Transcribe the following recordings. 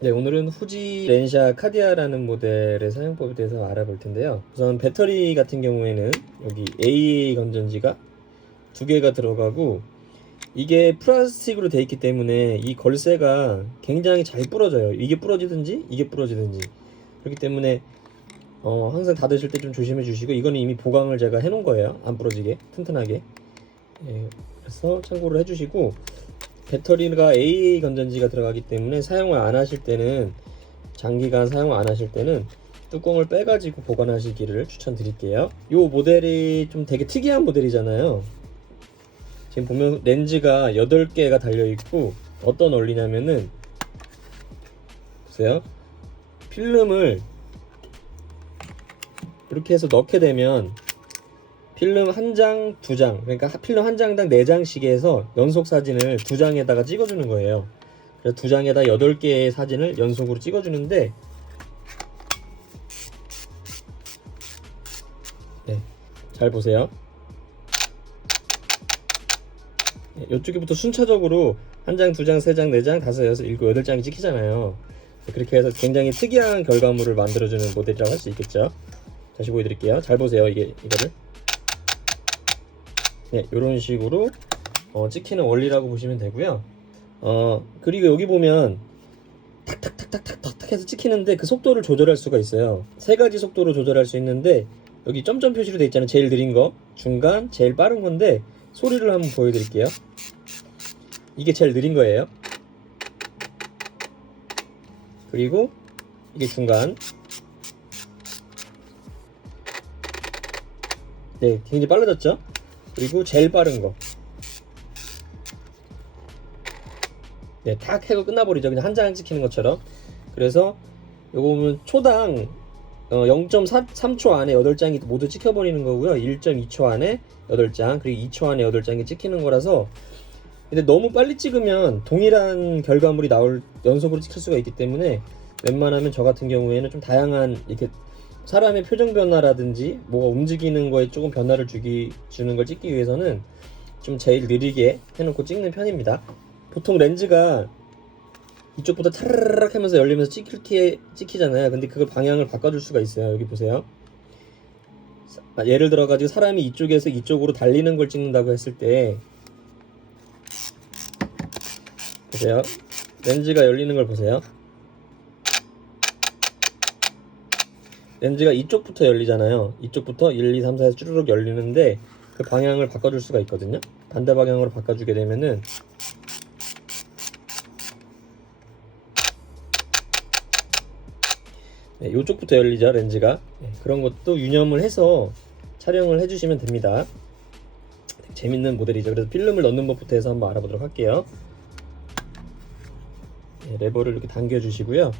네, 오늘은 후지 렌샤 카디아라는 모델의 사용법에 대해서 알아볼 텐데요. 우선 배터리 같은 경우에는 여기 AA 건전지가 두 개가 들어가고, 이게 플라스틱으로 되어 있기 때문에 이 걸쇠가 굉장히 잘 부러져요. 이게 부러지든지 이게 부러지든지. 그렇기 때문에 항상 닫으실 때 좀 조심해 주시고, 이거는 이미 보강을 제가 해 놓은 거예요. 안 부러지게 튼튼하게. 그래서 참고를 해 주시고, 배터리가 AA 건전지가 들어가기 때문에 사용을 안 하실 때는, 장기간 사용 안 하실 때는 뚜껑을 빼가지고 보관하시기를 추천드릴게요. 이 모델이 좀 되게 특이한 모델이잖아요. 지금 보면 렌즈가 8개가 달려있고, 어떤 원리냐면은, 보세요. 필름을 이렇게 해서 넣게 되면 필름 한 장, 두 장, 그러니까 필름 한 장당 4장씩 해서 연속 사진을 두 장에다가 찍어주는 거예요. 그래서 두 장에다 8개의 사진을 연속으로 찍어주는데, 네, 잘 보세요. 이쪽부터 순차적으로 한 장, 두 장, 세 장, 네 장, 다섯, 여섯, 일곱, 8장이 찍히잖아요. 그렇게 해서 굉장히 특이한 결과물을 만들어주는 모델이라고 할 수 있겠죠. 다시 보여드릴게요. 잘 보세요. 이거를. 네, 이런 식으로 찍히는 원리라고 보시면 되고요. 그리고 여기 보면 탁탁탁탁탁탁 해서 찍히는데, 그 속도를 조절할 수가 있어요. 3가지 속도로 조절할 수 있는데, 여기 점점 표시로 돼 있잖아요. 제일 느린 거, 중간, 제일 빠른 건데, 소리를 한번 보여드릴게요. 이게 제일 느린 거예요. 그리고 이게 중간. 네, 굉장히 빨라졌죠? 그리고 제일 빠른 거. 네, 탁 해고 끝나버리죠. 그냥 한 장 찍히는 것처럼. 그래서 요거 보면 초당 0.3초 안에 8장이 모두 찍혀버리는 거고요. 1.2초 안에 8장, 그리고 2초 안에 8장이 찍히는 거라서. 근데 너무 빨리 찍으면 동일한 결과물이 연속으로 찍힐 수가 있기 때문에, 웬만하면 저 같은 경우에는 좀 다양한, 이렇게 사람의 표정 변화라든지 뭐가 움직이는 거에 조금 변화를 주는 걸 찍기 위해서는 좀 제일 느리게 해놓고 찍는 편입니다. 보통 렌즈가 이쪽부터 타르르륵 하면서 열리면서 찍히잖아요. 근데 그걸 방향을 바꿔줄 수가 있어요. 여기 보세요. 예를 들어 가지고 사람이 이쪽에서 이쪽으로 달리는 걸 찍는다고 했을 때, 보세요. 렌즈가 열리는 걸 보세요. 렌즈가 이쪽부터 열리잖아요. 이쪽부터 1, 2, 3, 4에서 쭈르륵 열리는데, 그 방향을 바꿔줄 수가 있거든요. 반대 방향으로 바꿔주게 되면은, 네, 이쪽부터 열리죠, 렌즈가. 네, 그런 것도 유념을 해서 촬영을 해주시면 됩니다. 되게 재밌는 모델이죠. 그래서 필름을 넣는 법부터 해서 한번 알아보도록 할게요. 네, 레버를 이렇게 당겨주시고요.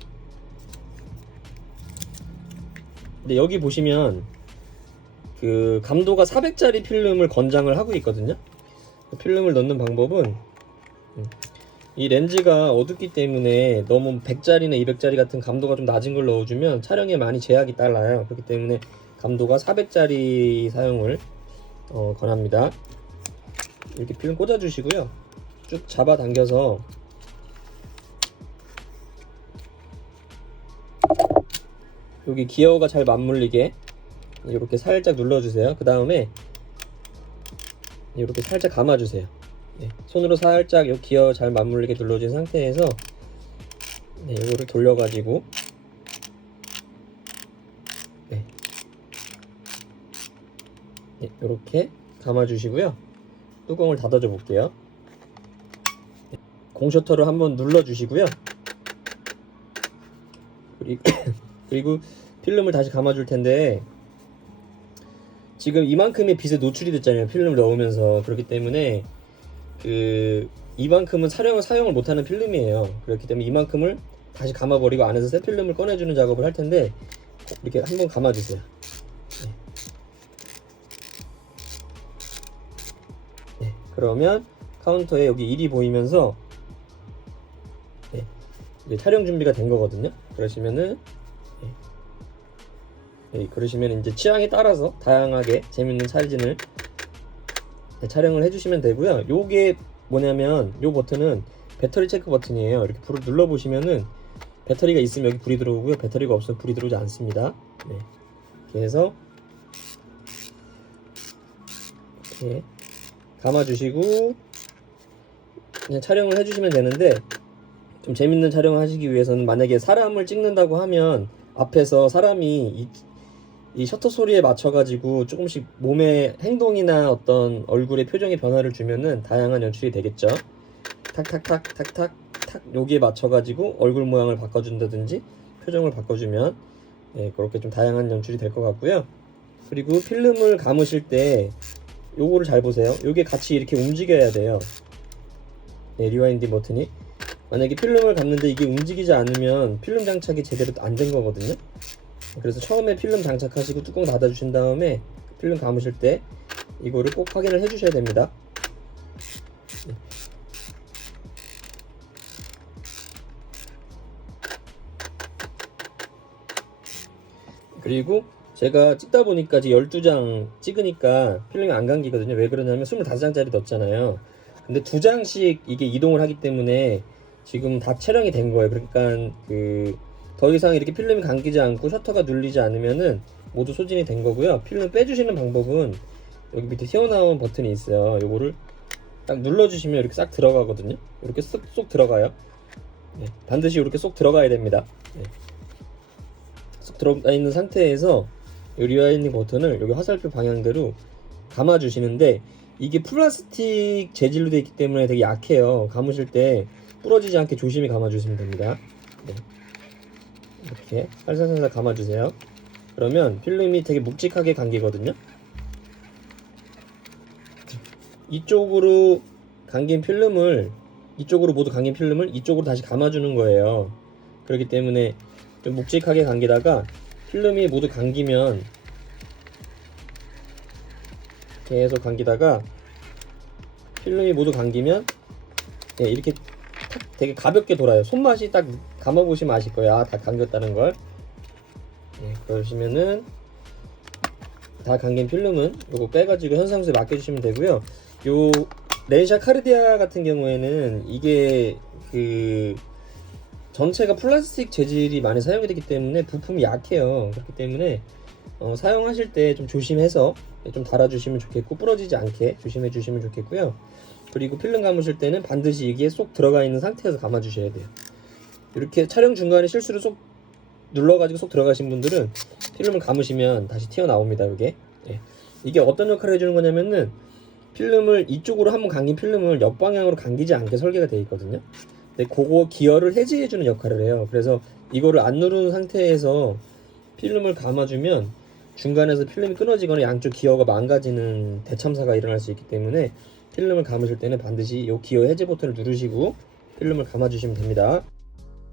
근데 여기 보시면 그 감도가 400짜리 필름을 권장을 하고 있거든요. 필름을 넣는 방법은, 이 렌즈가 어둡기 때문에 너무 100짜리나 200짜리 같은 감도가 좀 낮은 걸 넣어주면 촬영에 많이 제약이 따라요. 그렇기 때문에 감도가 400짜리 사용을 권합니다. 이렇게 필름 꽂아주시고요. 쭉 잡아당겨서 여기 기어가 잘 맞물리게 이렇게 살짝 눌러주세요. 그 다음에 이렇게 살짝 감아주세요. 네, 손으로 살짝 이 기어 잘 맞물리게 눌러준 상태에서, 네, 이거를 돌려가지고, 네, 네, 이렇게 감아주시고요. 뚜껑을 닫아줘 볼게요. 네, 공셔터를 한번 눌러주시고요. 그리고 필름을 다시 감아줄 텐데, 지금 이만큼의 빛에 노출이 됐잖아요. 필름을 넣으면서. 그렇기 때문에 이만큼은 사용을 못하는 필름이에요. 그렇기 때문에 이만큼을 다시 감아버리고 안에서 새 필름을 꺼내주는 작업을 할 텐데, 이렇게 한번 감아주세요. 네. 네, 그러면 카운터에 여기 1이 보이면서, 네, 이제 촬영 준비가 된 거거든요. 그러시면은, 네, 그러시면 이제 취향에 따라서 다양하게 재밌는 사진을, 네, 촬영을 해주시면 되고요. 요게 뭐냐면, 요 버튼은 배터리 체크 버튼이에요. 이렇게 불을 눌러 보시면은 배터리가 있으면 여기 불이 들어오고요. 배터리가 없으면 불이 들어오지 않습니다. 네. 이렇게 해서 이렇게 감아주시고 그냥 촬영을 해주시면 되는데, 좀 재밌는 촬영을 하시기 위해서는 만약에 사람을 찍는다고 하면 앞에서 사람이 이 셔터 소리에 맞춰가지고 조금씩 몸의 행동이나 어떤 얼굴의 표정의 변화를 주면은 다양한 연출이 되겠죠. 탁탁탁 탁탁 탁 여기에 맞춰가지고 얼굴 모양을 바꿔준다든지 표정을 바꿔주면 그렇게 좀 다양한 연출이 될 것 같고요. 그리고 필름을 감으실 때 요거를 잘 보세요. 요게 같이 이렇게 움직여야 돼요. 리와인딩 버튼이. 만약에 필름을 감는데 이게 움직이지 않으면 필름 장착이 제대로 안 된 거거든요. 그래서 처음에 필름 장착하시고 뚜껑 닫아 주신 다음에 필름 감으실 때 이거를 꼭 확인을 해 주셔야 됩니다. 그리고 제가 찍다 보니까 지금 12장 찍으니까 필름이 안 감기거든요. 왜 그러냐면 25장짜리 넣었잖아요. 근데 2장씩 이게 이동을 하기 때문에 지금 다 촬영이 된 거예요. 그러니까 더 이상 이렇게 필름이 감기지 않고 셔터가 눌리지 않으면은 모두 소진이 된 거고요. 필름 빼주시는 방법은 여기 밑에 튀어나온 버튼이 있어요. 요거를 딱 눌러주시면 이렇게 싹 들어가거든요. 이렇게 쏙 들어가요. 반드시 이렇게 쏙 들어가야 됩니다. 쏙 들어가 있는 상태에서 이 리와이딩 버튼을 여기 화살표 방향대로 감아주시는데, 이게 플라스틱 재질로 되어 있기 때문에 되게 약해요. 감으실 때 부러지지 않게 조심히 감아주시면 됩니다. 이렇게 살살살살 감아주세요. 그러면 필름이 되게 묵직하게 감기거든요. 이쪽으로 감긴 필름을, 이쪽으로 모두 감긴 필름을 이쪽으로 다시 감아주는 거예요. 그렇기 때문에 좀 묵직하게 감기다가 필름이 모두 감기면, 계속 감기다가 필름이 모두 감기면 이렇게 탁 되게 가볍게 돌아요. 손맛이 딱 감아보시면 아실 거예요. 아, 다 감겼다는 걸. 그러시면은 다 감긴 필름은 요거 빼가지고 현상수에 맡겨주시면 되고요. 요 렌샤 카르디아 같은 경우에는 이게 전체가 플라스틱 재질이 많이 사용이 되기 때문에 부품이 약해요. 그렇기 때문에 사용하실 때 좀 조심해서 좀 달아주시면 좋겠고, 부러지지 않게 조심해 주시면 좋겠고요. 그리고 필름 감으실 때는 반드시 이게 쏙 들어가 있는 상태에서 감아 주셔야 돼요. 이렇게 촬영 중간에 실수로 쏙 눌러가지고 쏙 들어가신 분들은 필름을 감으시면 다시 튀어나옵니다. 이게 어떤 역할을 해주는 거냐면은, 필름을 이쪽으로 한번 감긴 필름을 역방향으로 감기지 않게 설계가 되어 있거든요. 근데 그거 기어를 해지해주는 역할을 해요. 그래서 이거를 안 누른 상태에서 필름을 감아주면 중간에서 필름이 끊어지거나 양쪽 기어가 망가지는 대참사가 일어날 수 있기 때문에 필름을 감으실 때는 반드시 이 기어 해제 버튼을 누르시고 필름을 감아주시면 됩니다.